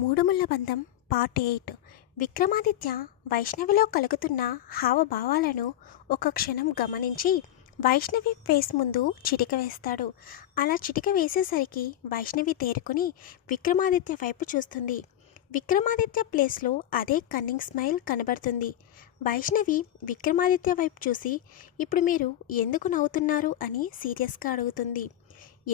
మూడుముళ్ళ బంధం పార్ట్ 8. విక్రమాదిత్య వైష్ణవిలో కలుగుతున్న హావభావాలను ఒక క్షణం గమనించి వైష్ణవి ఫేస్ ముందు చిటిక వేస్తాడు. అలా చిటిక వేసేసరికి వైష్ణవి తేరుకుని విక్రమాదిత్య వైపు చూస్తుంది. విక్రమాదిత్య ప్లేస్లో అదే కన్నింగ్ స్మైల్ కనబడుతుంది. వైష్ణవి విక్రమాదిత్య వైపు చూసి, ఇప్పుడు మీరు ఎందుకు నవ్వుతున్నారు అని సీరియస్గా అడుగుతుంది.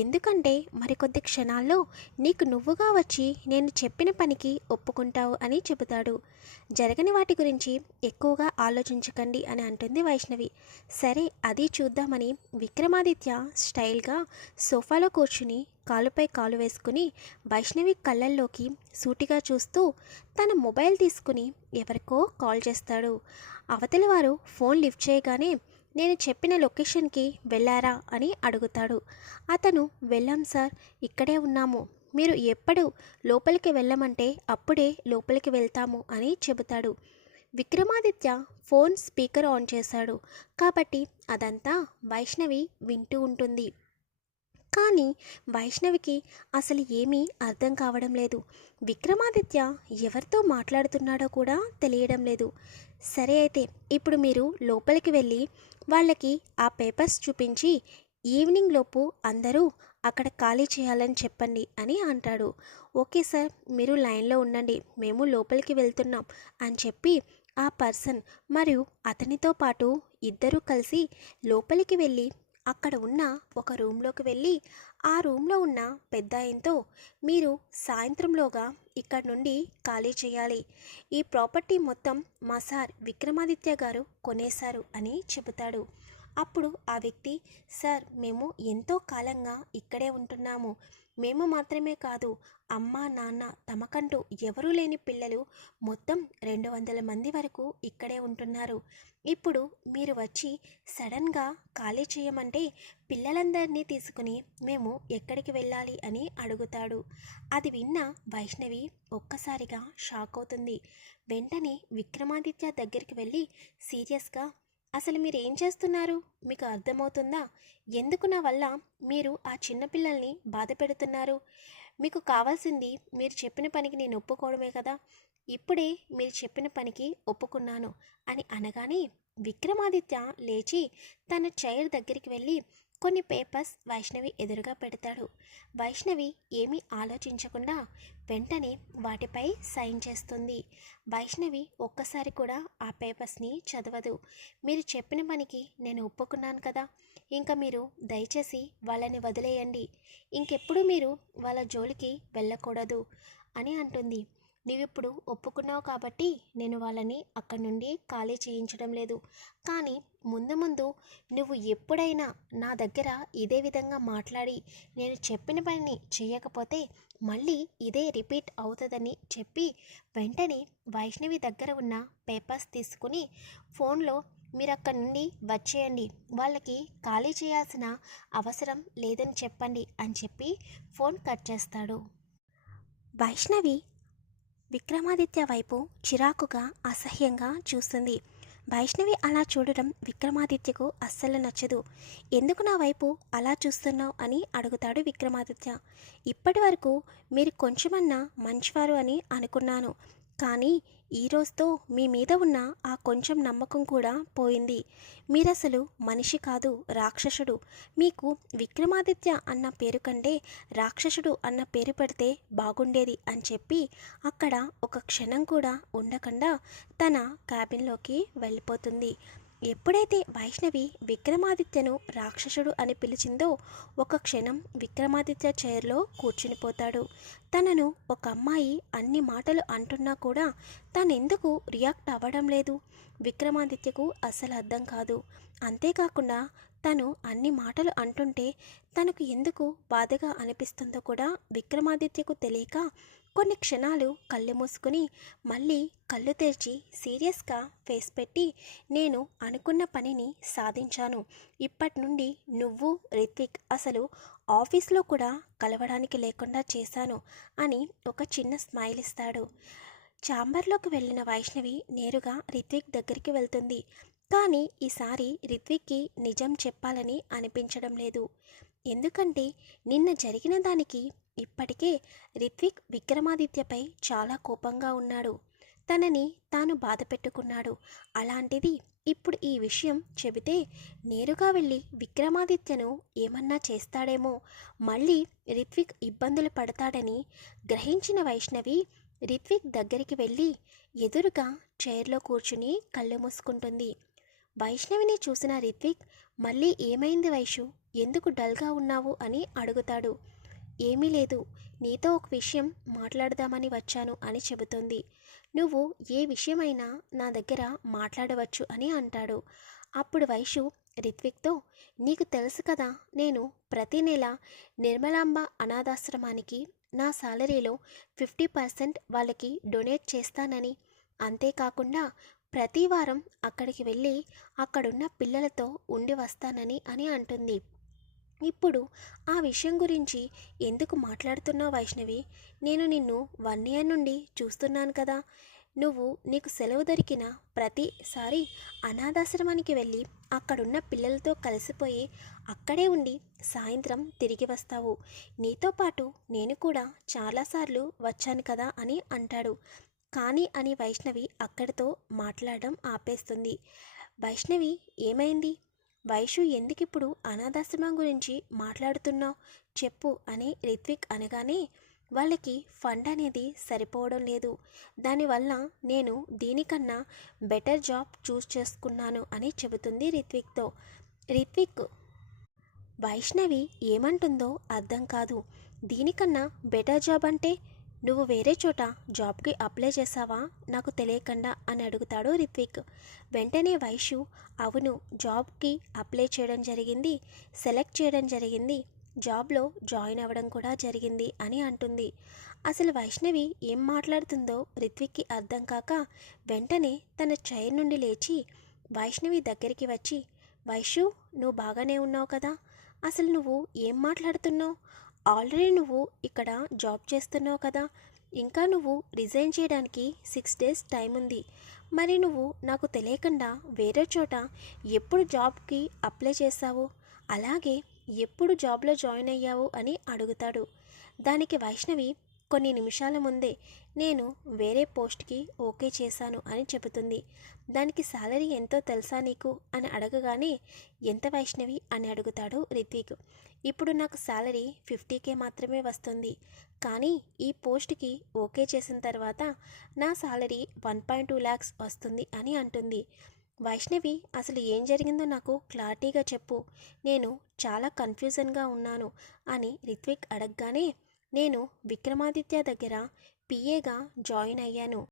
ఎందుకంటే మరికొద్ది క్షణాల్లో నీకు నువ్వుగా వచ్చి నేను చెప్పిన పనికి ఒప్పుకుంటావు అని చెబుతాడు. జరగని వాటి గురించి ఎక్కువగా ఆలోచించకండి అని అంటుంది వైష్ణవి. సరే అది చూద్దామని విక్రమాదిత్య స్టైల్గా సోఫాలో కూర్చుని కాలుపై కాలు వేసుకుని వైష్ణవి కళ్ళల్లోకి సూటిగా చూస్తూ తన మొబైల్ తీసుకుని ఎవరికో కాల్ చేస్తాడు. అవతలి వారు ఫోన్ లిఫ్ట్ చేయగానే నేను చెప్పిన లొకేషన్కి వెళ్ళారా అని అడుగుతాడు. అతను వెళ్ళాం సార్, ఇక్కడే ఉన్నాము, మీరు ఎప్పుడు లోపలికి వెళ్ళమంటే అప్పుడే లోపలికి వెళ్తాము అని చెబుతాడు. విక్రమాదిత్య ఫోన్ స్పీకర్ ఆన్ చేశాడు కాబట్టి అదంతా వైష్ణవి వింటూ ఉంటుంది. కానీ వైష్ణవికి అసలు ఏమీ అర్థం కావడం లేదు. విక్రమాదిత్య ఎవరితో మాట్లాడుతున్నాడో కూడా తెలియడం లేదు. సరే అయితే ఇప్పుడు మీరు లోపలికి వెళ్ళి వాళ్ళకి ఆ పేపర్స్ చూపించి ఈవినింగ్ లోపు అందరూ అక్కడ ఖాళీ చేయాలని చెప్పండి అని అంటాడు. ఓకే సార్, మీరు లైన్లో ఉండండి, మేము లోపలికి వెళ్తున్నాం అని చెప్పి ఆ పర్సన్ మరియు అతనితో పాటు ఇద్దరూ కలిసి లోపలికి వెళ్ళి అక్కడ ఉన్న ఒక రూమ్లోకి వెళ్ళి ఆ రూమ్లో ఉన్న పెద్దాయనతో మీరు సాయంత్రంలోగా ఇక్కడ నుండి ఖాళీ చేయాలి, ఈ ప్రాపర్టీ మొత్తం మా సార్ విక్రమాదిత్య గారు కొనేశారు అని చెబుతాడు. అప్పుడు ఆ వ్యక్తి, సార్ మేము ఎంతో కాలంగా ఇక్కడే ఉంటున్నాము, మేము మాత్రమే కాదు అమ్మ నాన్న తమకంటూ ఎవరూ లేని పిల్లలు మొత్తం 200 మంది వరకు ఇక్కడే ఉంటున్నారు. ఇప్పుడు మీరు వచ్చి సడన్గా ఖాళీ చేయమంటే పిల్లలందరినీ తీసుకుని మేము ఎక్కడికి వెళ్ళాలి అని అడుగుతాడు. అది విన్న వైష్ణవి ఒక్కసారిగా షాక్ అవుతుంది. వెంటనే విక్రమాదిత్య దగ్గరికి వెళ్ళి సీరియస్గా, అసలు మీరు ఏం చేస్తున్నారు, మీకు అర్థమవుతుందా? ఎందుకు నా వల్ల మీరు ఆ చిన్నపిల్లల్ని బాధ పెడుతున్నారు? మీకు కావాల్సింది మీరు చెప్పిన పనికి నేను ఒప్పుకోవడమే కదా, ఇప్పుడే మీరు చెప్పిన పనికి ఒప్పుకున్నాను అని అనగానే విక్రమాదిత్య లేచి తన చైర్ దగ్గరికి వెళ్ళి కొన్ని పేపర్స్ వైష్ణవి ఎదురుగా పెడతాడు. వైష్ణవి ఏమీ ఆలోచించకుండా వెంటనే వాటిపై సైన్ చేస్తుంది. వైష్ణవి ఒక్కసారి కూడా ఆ పేపర్స్ని చదవదు. మీరు చెప్పిన పనికి నేను ఒప్పుకున్నాను కదా, ఇంకా మీరు దయచేసి వాళ్ళని వదిలేయండి, ఇంకెప్పుడు మీరు వాళ్ళ జోలికి వెళ్ళకూడదు అని అంటుంది. నీవిప్పుడు ఒప్పుకున్నావు కాబట్టి నేను వాళ్ళని అక్కడి నుండి ఖాళీ చేయించడం లేదు, కానీ ముందు ముందు నువ్వు ఎప్పుడైనా నా దగ్గర ఇదే విధంగా మాట్లాడి నేను చెప్పిన పనిని చేయకపోతే మళ్ళీ ఇదే రిపీట్ అవుతుందని చెప్పి వెంటనే వైష్ణవి దగ్గర ఉన్న పేపర్స్ తీసుకుని ఫోన్లో మీరు అక్కడి నుండి వచ్చేయండి, వాళ్ళకి ఖాళీ చేయాల్సిన అవసరం లేదని చెప్పండి అని చెప్పి ఫోన్ కట్ చేస్తాడు. వైష్ణవి విక్రమాదిత్య వైపు చిరాకుగా అసహ్యంగా చూస్తుంది. వైష్ణవి అలా చూడడం విక్రమాదిత్యకు అస్సలు నచ్చదు. ఎందుకు నా వైపు అలా చూస్తున్నావు అని అడుగుతాడు విక్రమాదిత్య. ఇప్పటి వరకు మీరు కొంచెమన్నా మంచివారు అని అనుకున్నాను, కానీ ఈ రోజుతో మీ మీద ఉన్న ఆ కొంచెం నమ్మకం కూడా పోయింది. మీరసలు మనిషి కాదు, రాక్షసుడు. మీకు విక్రమాదిత్య అన్న పేరు కంటే రాక్షసుడు అన్న పేరు పెడితే బాగుండేది అని చెప్పి అక్కడ ఒక క్షణం కూడా ఉండకుండా తన క్యాబిన్లోకి వెళ్ళిపోతుంది. ఎప్పుడైతే వైష్ణవి విక్రమాదిత్యను రాక్షసుడు అని పిలిచిందో ఒక క్షణం విక్రమాదిత్య చైర్లో కూర్చునిపోతాడు. తనను ఒక అమ్మాయి అన్ని మాటలు అంటున్నా కూడా తనెందుకు రియాక్ట్ అవ్వడం లేదు విక్రమాదిత్యకు అస్సలు అర్థం కాదు. అంతేకాకుండా తను అన్ని మాటలు అంటుంటే తనకు ఎందుకు బాధగా అనిపిస్తుందో కూడా విక్రమాదిత్యకు తెలియక కొన్ని క్షణాలు కళ్ళు మూసుకుని మళ్ళీ కళ్ళు తెరిచి సీరియస్గా ఫేస్ పెట్టి, నేను అనుకున్న పనిని సాధించాను, ఇప్పటి నుండి నువ్వు రిత్విక్ అసలు ఆఫీస్లో కూడా కలవడానికి లేకుండా చేశాను అని ఒక చిన్న స్మైల్ ఇస్తాడు. ఛాంబర్లోకి వెళ్ళిన వైష్ణవి నేరుగా రిత్విక్ దగ్గరికి వెళ్తుంది. కానీ ఈసారి రిత్విక్కి నిజం చెప్పాలని అనిపించడం లేదు. ఎందుకంటే నిన్న జరిగిన దానికి ఇప్పటికే రిత్విక్ విక్రమాదిత్యపై చాలా కోపంగా ఉన్నాడు. తనని తాను బాధ పెట్టుకున్నాడు. అలాంటిది ఇప్పుడు ఈ విషయం చెబితే నేరుగా వెళ్ళి విక్రమాదిత్యను ఏమన్నా చేస్తాడేమో, మళ్ళీ రిత్విక్ ఇబ్బందులు పడతాడని గ్రహించిన వైష్ణవి రిత్విక్ దగ్గరికి వెళ్ళి ఎదురుగా చైర్లో కూర్చుని కళ్ళు మూసుకుంటుంది. వైష్ణవిని చూసిన రిత్విక్ మళ్ళీ ఏమైంది వైషు, ఎందుకు డల్గా ఉన్నావు అని అడుగుతాడు. ఏమీ లేదు, నీతో ఒక విషయం మాట్లాడదామని వచ్చాను అని చెబుతుంది. నువ్వు ఏ విషయమైనా నా దగ్గర మాట్లాడవచ్చు అని అంటాడు. అప్పుడు వైషు రిత్విక్తో, నీకు తెలుసు కదా, నేను ప్రతి నెల నిర్మలాంబ అనాథాశ్రమానికి నా సాలరీలో 50% వాళ్ళకి డొనేట్ చేస్తానని, అంతేకాకుండా ప్రతి వారం అక్కడికి వెళ్ళి అక్కడున్న పిల్లలతో ఉండి వస్తానని అని అంటుంది. ఇప్పుడు ఆ విషయం గురించి ఎందుకు మాట్లాడుతున్నావు వైష్ణవి? నేను నిన్ను 1 ఇయర్ నుండి చూస్తున్నాను కదా. నీకు సెలవు దొరికిన ప్రతిసారి అనాథాశ్రమానికి వెళ్ళి అక్కడున్న పిల్లలతో కలిసిపోయి అక్కడే ఉండి సాయంత్రం తిరిగి వస్తావు. నీతో పాటు నేను కూడా చాలాసార్లు వచ్చాను కదా అని అంటాడు. కానీ అని వైష్ణవి అక్కడితో మాట్లాడడం ఆపేస్తుంది. వైష్ణవి, ఏమైంది? వైషు ఎందుకిప్పుడు అనాథాశ్రమం గురించి మాట్లాడుతున్నావు, చెప్పు అని రిత్విక్ అనగానే, వాళ్ళకి ఫండ్ అనేది సరిపోవడం లేదు, దానివల్ల నేను దీనికన్నా బెటర్ జాబ్ చూస్ చేసుకున్నాను అని చెబుతుంది రిత్విక్తో. రిత్విక్ వైష్ణవి ఏమంటుందో అర్థం కాదు. దీనికన్నా బెటర్ జాబ్ అంటే నువ్వు వేరే చోట జాబ్కి అప్లై చేసావా నాకు తెలియకుండా అని అడుగుతాడు రిత్విక్. వెంటనే వైషు, అవును, జాబ్కి అప్లై చేయడం జరిగింది, సెలెక్ట్ చేయడం జరిగింది, జాబ్లో జాయిన్ అవ్వడం కూడా జరిగింది అని అంటుంది. అసలు వైష్ణవి ఏం మాట్లాడుతుందో రిత్విక్కి అర్థం కాక వెంటనే తన చైర్ నుండి లేచి వైష్ణవి దగ్గరికి వచ్చి, వైషు, నువ్వు బాగానే ఉన్నావు కదా, అసలు నువ్వు ఏం మాట్లాడుతున్నావు? ఆల్రెడీ నువ్వు ఇక్కడ జాబ్ చేస్తున్నావు కదా, ఇంకా నువ్వు రిజైన్ చేయడానికి 6 days టైం ఉంది. మరి నువ్వు నాకు తెలియకుండా వేరే చోట ఎప్పుడు జాబ్కి అప్లై చేశావు, అలాగే ఎప్పుడు జాబ్లో జాయిన్ అయ్యావు అని అడుగుతాడు. దానికి వైష్ణవి కొన్ని నిమిషాల ముందే నేను వేరే పోస్ట్కి ఓకే చేశాను అని చెబుతుంది. దానికి శాలరీ ఎంతో తెలుసా నీకు అని అడగగానే, ఎంత వైష్ణవి అని అడుగుతాడు రిత్విక్. ఇప్పుడు నాకు శాలరీ 50K మాత్రమే వస్తుంది, కానీ ఈ పోస్ట్కి ఓకే చేసిన తర్వాత నా శాలరీ 1.2 lakhs వస్తుంది అని అంటుంది. వైష్ణవి, అసలు ఏం జరిగిందో నాకు క్లారిటీగా చెప్పు, నేను చాలా కన్ఫ్యూజన్గా ఉన్నాను అని రిత్విక్ అడగగానే, నేను విక్రమాదిత్య దగ్గర పిఏగా జాయిన్ అయ్యాను.